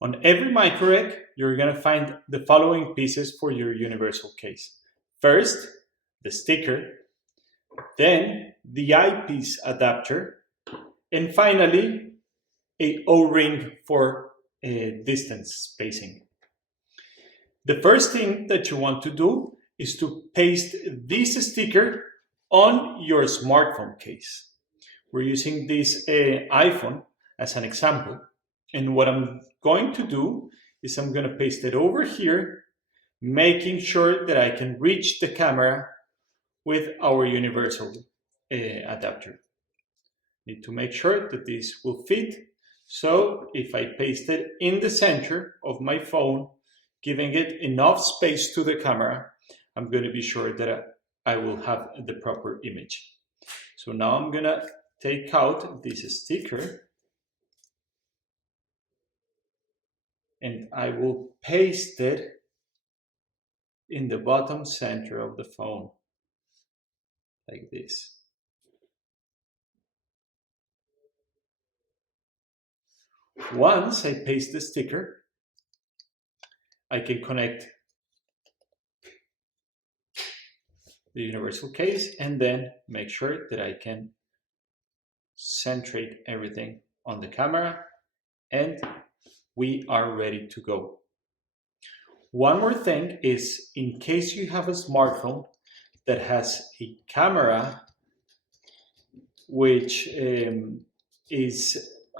On every MicroREC, you're going to find the following pieces for your universal case. First, the sticker, then the eyepiece adapter, and finally, a O-ring for distance spacing. The first thing that you want to do is to paste this sticker on your smartphone case. We're using this iPhone as an example. And what I'm going to do is I'm going to paste it over here, making sure that I can reach the camera with our universal adapter. Need to make sure that this will fit. So if I paste it in the center of my phone, giving it enough space to the camera, I'm going to be sure that I will have the proper image. So now I'm going to take out this sticker and I will paste it in the bottom center of the phone, like this. Once I paste the sticker, I can connect the universal case and then make sure that I can centrate everything on the camera, and we are ready to go. One more thing is, in case you have a smartphone that has a camera which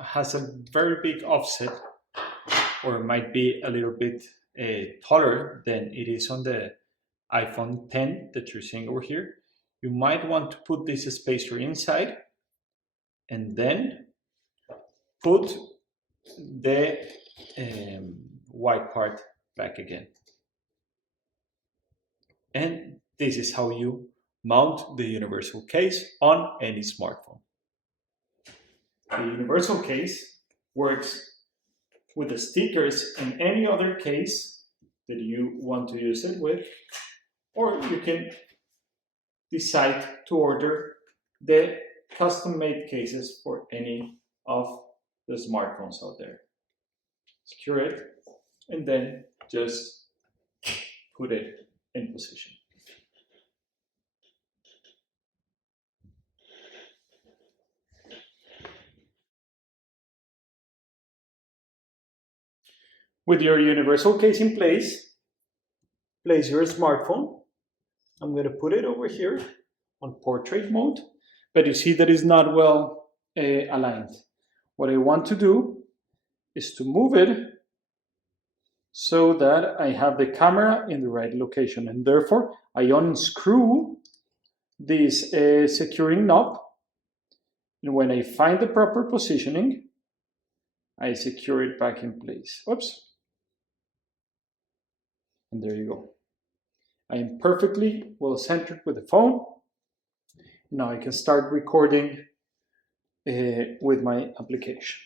has a very big offset, or might be a little bit taller than it is on the iPhone 10 that you're seeing over here, you might want to put this spacer inside and then put the white part back again. And this is how you mount the universal case on any smartphone. The universal case works with the stickers in any other case that you want to use it with, or you can decide to order the custom-made cases for any of the smartphones out there. Secure it and then just put it in position. With your universal case in place your smartphone. I'm going to put it over here on portrait mode, but you see that it's not well aligned. What I want to do is to move it so that I have the camera in the right location, and therefore I unscrew this securing knob, and when I find the proper positioning, I secure it back in place. Oops. And there you go. I am perfectly well centered with the phone. Now I can start recording with my application.